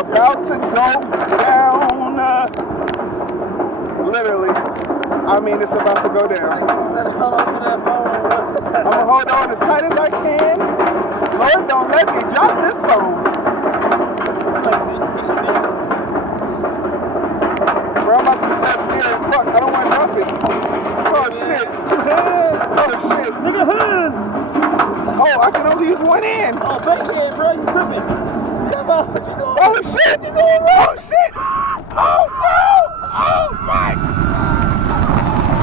about to go down. Literally. I mean, it's about to go down. I'm gonna hold on as tight as I can. Lord, don't let me drop this phone. Bro, I'm about to be so scared. Fuck, I don't want to drop it. Oh shit. Oh shit. Nigga, hand. Oh, I can only use one hand. Oh, backhand, bro, you tripping. Come on, what you doing? Oh shit. What you doing, bro? Oh shit. Oh no. Oh my.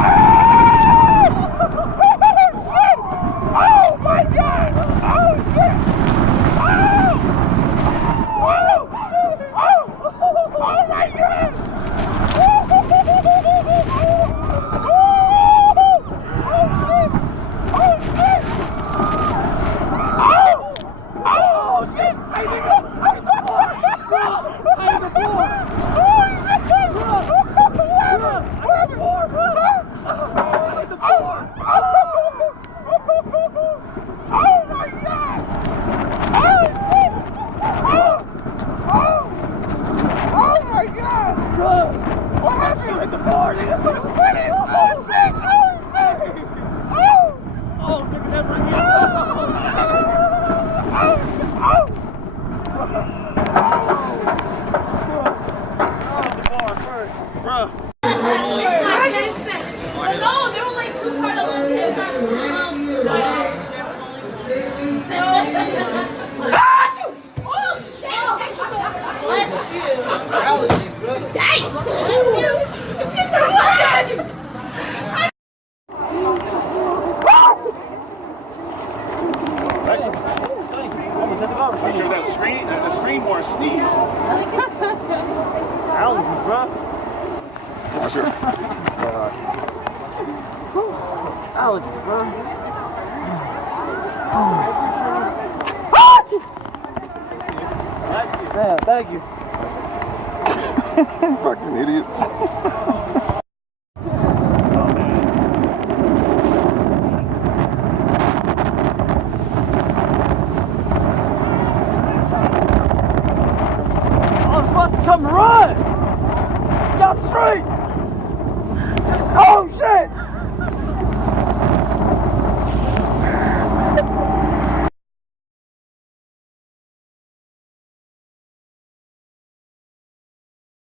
Oh shit. Oh my god. Oh shit. Oh. Oh. Oh. Oh my god. I'm sure that screen more sneeze. Allergies, bro. I'm sure. Allergies, bro. Man, thank you. Fucking idiots. Come run! Stop straight!